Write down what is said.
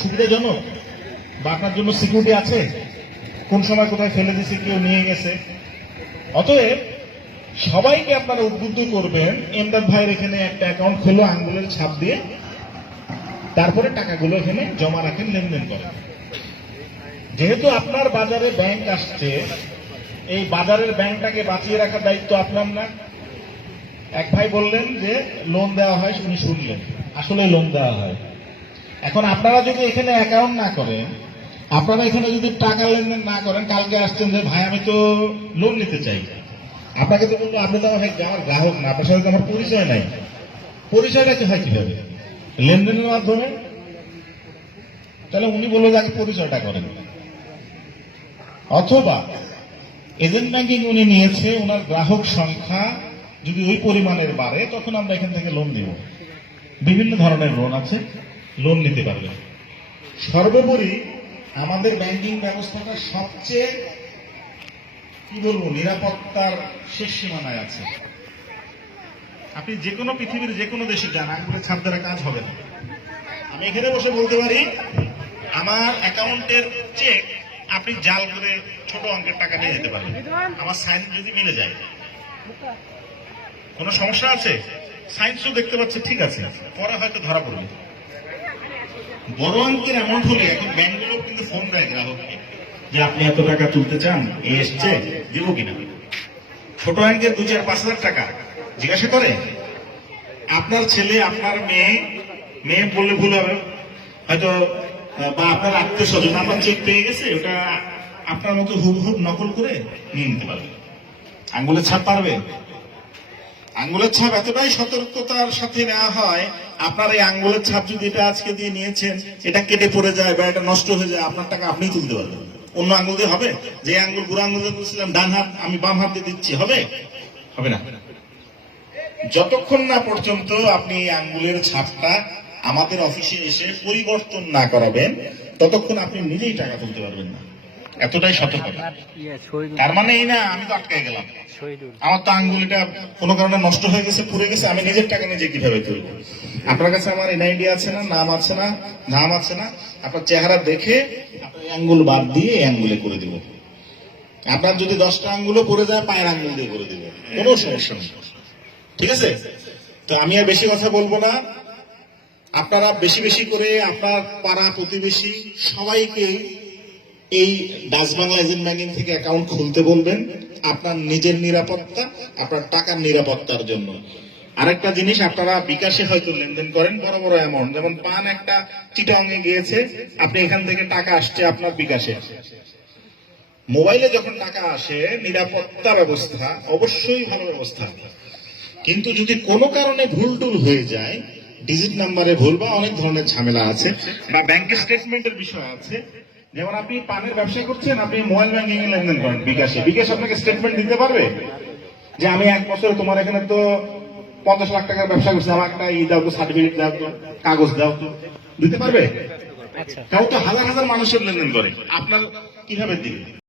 সুবিধাজনক বা আপনার জন্য সিকিউরিটি আছে? কোন সময় কোথায় ফেলে দিয়েছে, কেউ নিয়ে গেছে? অতএব সবাইকে আপনারা উদ্বুদ্ধ করবেন, এমদাদ ভাইয়ের এখানে একটা অ্যাকাউন্ট খুলো আঙ্গুলের ছাপ দিয়ে, তারপরে টাকাগুলো এখানে জমা রাখেন, লেনদেন করেন। যেহেতু আপনার বাজারে ব্যাংক আসছে, এই বাজারের ব্যাংকটাকে বাঁচিয়ে রাখার দায়িত্ব আপনার না? এক ভাই বললেন যে লোন দেওয়া হয়, উনি শুনলেন, আসলে লোন দেওয়া হয়। এখন আপনারা যদি এখানে অ্যাকাউন্ট না করেন, আপনারা এখানে যদি টাকা লেনদেন না করেন, কালকে আসছেন যে ভাই আমি তো লোন নিতে চাই, আপনাকে তো বলবো আপনি তো আমার গ্রাহক না, আপনার সাথে তো আমার পরিচয় নাই। পরিচয়টা কি হয় কিভাবে? লেনদেনের মাধ্যমে। তাহলে উনি বললো যে আগে পরিচয়টা করেন। অথবা এজেন্ট ব্যাংকিং উনি নিয়েছে, ওনার গ্রাহক সংখ্যা যদি ওই পরিমাণের বাড়ে, তখন আমরা এখান থেকে লোন দিব। বিভিন্ন ধরনের লোন আছে, লোন নিতে পারবেন। সর্বোপরি আমাদের ব্যাংকিং ব্যবস্থাটা সবচেয়ে কি বলবো, নিরাপত্তার শেষ সীমানায় আছে। আপনি যে কোনো পৃথিবীর যে কোনো দেশে যান, আঙ্গুলের ছাপ দ্বারা কাজ হবে না। আমি এখানে বসে বলতে পারি আমার অ্যাকাউন্টের চেক আপনি জাল করে ছোট অঙ্কের টাকা নিয়ে যেতে পারবেন, আমার সাইন যদি মিলে যায়। কোনো সমস্যা আছে? সাইন্সও দেখতে পাচ্ছে, ঠিক আছে, পরে হয়তো ধরা পড়বে। বড় অঙ্কের অ্যামাউন্ট হলে এখন ব্যাংকগুলো কিন্তু ফোন দেয় গ্রাহককে যে আপনি এত টাকা তুলতে চান, এই এসছে, দিব কিনা। ছোট অঙ্কের 2-4-5 হাজার টাকা জিজ্ঞাসা করে। আপনার ছেলে, আপনার মেয়ে বললে ভুল হবে হয়তো, বা আপনার আত্মীয় স্বজন আপনার চেক পেয়ে গেছে, ওটা আপনার মতো হুবহুব নকল করে নিয়ে নিতে পারবে। আঙ্গুলের ছাপ পারবে? আঙ্গুলের ছাপ এতটাই সতর্কতার সাথে নেওয়া হয়, আপনার এই আঙ্গুলের ছাপ যদি এটা আজকে দিয়ে নিয়েছেন, এটা কেটে পড়ে যায় বা এটা নষ্ট হয়ে যায়, আপনার টাকা আপনিই তুলতে পারবেন। অন্য আঙ্গুল দিয়ে হবে? যে আঙ্গুল বুড়ো আঙ্গুল দিয়ে তুলছিলাম ডান হাত, আমি বাম হাত দিয়ে দিচ্ছি, হবে? হবে না। যতক্ষণ না পর্যন্ত আপনি এই আঙ্গুলের ছাপটা আমাদের অফিসে এসে পরিবর্তন না করাবেন, ততক্ষণ আপনি নিজেই টাকা তুলতে পারবেন না। এতটাই সতর্কতা। তার মানে এই না আমি তো আটকে গেলাম, আমার তো আঙ্গুলিটা কোনো কারণে নষ্ট হয়ে গেছে, পুড়ে গেছে, আমি নিজের টাকা নিজে কিভাবে তুলবো? আপনার কাছে আমার এনআইডি আছে না, নাম আছে না, নাম আছে না, আপনার চেহারা দেখে আপনার আঙ্গুল বাদ দিয়ে এই আঙ্গুলে করে দিব। আপনার যদি 10টা আঙ্গুলও পড়ে যায়, পায়ের আঙ্গুল দিয়ে করে দিব, কোনো সমস্যা নেই। ঠিক আছে? তো আমি আর বেশি কথা বলবো না। আপনারা বেশি বেশি করে আপনার পাড়া প্রতিবেশী সবাইকে এই ডাচ বাংলা এজেন্ট ব্যাংকিং থেকে অ্যাকাউন্ট খুলতে বলবেন, আপনার নিজের নিরাপত্তা, আপনার টাকার নিরাপত্তার জন্য। আরেকটা জিনিস, আপনারা বিকাশে হয়তো লেনদেন করেন বড় বড় অ্যামাউন্ট, যেমন পান একটা চিটাঙে গিয়েছে, আপনি এখান থেকে টাকা আসছে আপনার বিকাশে। মোবাইলে যখন টাকা আসে, নিরাপত্তা ব্যবস্থা অবশ্যই ভালো ব্যবস্থা, কিন্তু যদি কোনো কারণে ভুল টুল হয়ে যায়, ডিজিট নাম্বারে ভুল বা অনেক ধরনের ঝামেলা আছে, বা ব্যাংকের স্টেটমেন্টের বিষয় আছে। যেমন আপনি পানের ব্যবসা করছেন, আপনি মোবাইল ব্যাংকিং এ লেনদেন করেন বিকাশে, বিকাশ আপনাকে স্টেটমেন্ট দিতে পারবে যে আমি 1 বছর তোমার এখানে তো 50 লাখ টাকার ব্যবসা করছি, আমার একটা দাও তো, সার্টিফিকেট দাও তো, কাগজ দাও তো, দিতে পারবে? তাও তো হাজার হাজার মানুষের লেনদেন করে, আপনার কিভাবে দিবে?